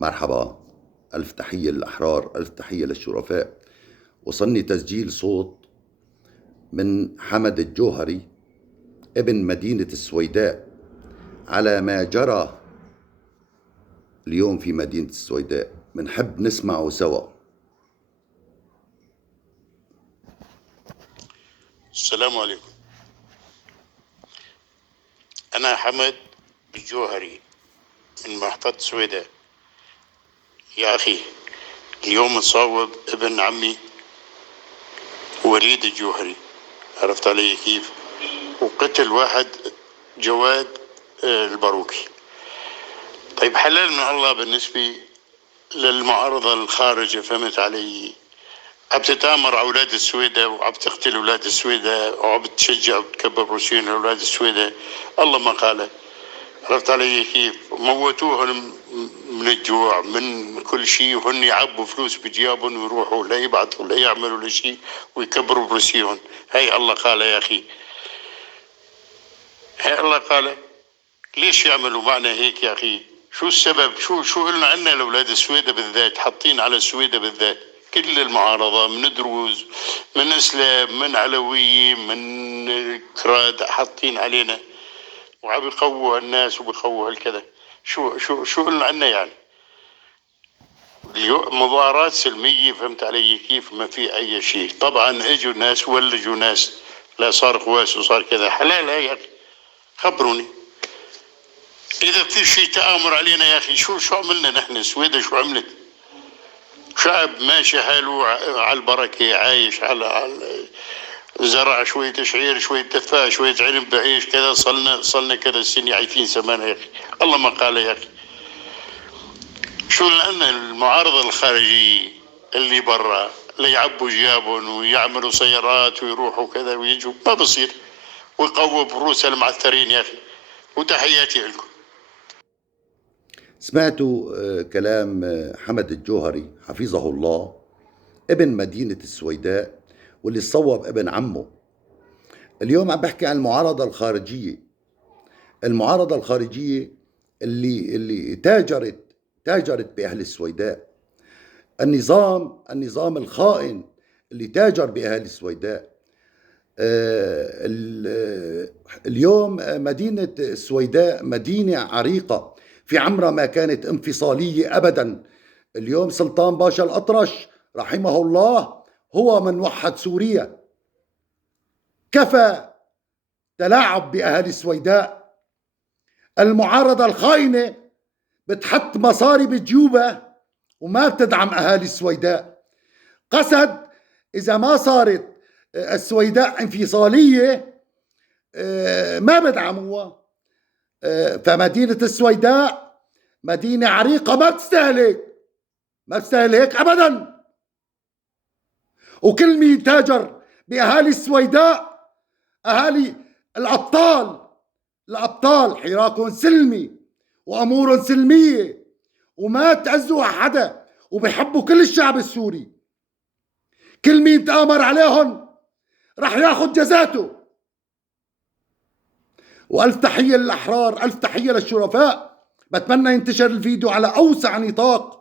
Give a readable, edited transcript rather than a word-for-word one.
مرحبا. ألف تحية للأحرار، ألف تحية للشرفاء. وصلني تسجيل صوت من حمد الجوهري ابن مدينة السويداء على ما جرى اليوم في مدينة السويداء. منحب نسمعه سوا. السلام عليكم. أنا حمد الجوهري من محطة السويداء. يا أخي، اليوم تصوب ابن عمي وليد الجوهري، عرفت علي كيف؟ وقتل واحد جواد الباروكي. طيب حلال من الله بالنسبة للمعارضة الخارجة، فهمت علي؟ عم تتآمر على أولاد السويداء وعم تقتل أولاد السويداء وعم تشجع وتكبر روسيين أولاد السويداء. الله ما قاله، عرفت علي كيف؟ موتوهم من الجوع من كل شيء، وهن يعبوا فلوس بجيابهم ويروحوا لا يبعثوا لا يعملوا لا شيء ويكبروا بروسيهم. هاي الله قال يا أخي، هاي الله قال. ليش يعملوا معنا هيك يا أخي؟ شو السبب؟ شو قلنا عنا لأولاد السويداء بالذات؟ حاطين على السويداء بالذات كل المعارضة، من دروز من اسلام من علوية من كراد، حاطين علينا وعم يقووا الناس وبيقووا هالكذا. شو قلنا عنا يعني؟ مظاهرات سلمية، فهمت علي كيف؟ ما في أي شيء. طبعا اجوا ناس ولجوا ناس، لا صار قواس وصار كذا. حلال هاي يا أخي؟ خبروني إذا في شيء تآمر علينا يا أخي. شو عملنا نحن السويدة؟ شو عملت؟ شعب ماشي حاله على البركة، عايش على زرع شوية شعير شوية تفاح شوية عنب بعيش كذا. صلنا كذا سنة عايشين سمانة يا أخي. الله ما قال يا أخي. شو لأن المعارضة الخارجية اللي برا اللي يعبوا جيابهم ويعملوا سيارات ويروحوا كذا ويجوا، ما بصير، ويقووا بروس المعثرين يا أخي. وتحياتي لكم. سمعتوا كلام حمد الجوهري حفظه الله ابن مدينة السويداء، واللي صوب ابن عمه. اليوم عم بحكي عن المعارضة الخارجية. المعارضة الخارجية اللي تاجرت بأهل السويداء. النظام الخائن اللي تاجر بأهل السويداء. اليوم مدينة السويداء مدينة عريقة، في عمرها ما كانت انفصالية أبدا. اليوم سلطان باشا الأطرش رحمه الله هو من وحد سوريا. كفى تلاعب بأهل السويداء. المعارضة الخاينة بتحط مصاري بجيوبها وما بتدعم أهالي السويداء. قسد إذا ما صارت السويداء انفصالية ما بدعموها. فمدينة السويداء مدينة عريقة ما بتستهلك أبدا. وكل مين تاجر بأهالي السويداء، أهالي الأبطال حراكهم سلمي وأمورهم سلمية وما تعزوا حدا وبيحبوا كل الشعب السوري. كل مين تآمر عليهم رح ياخد جزاته. وألف تحية للأحرار، ألف تحية للشرفاء. بتمنى ينتشر الفيديو على أوسع نطاق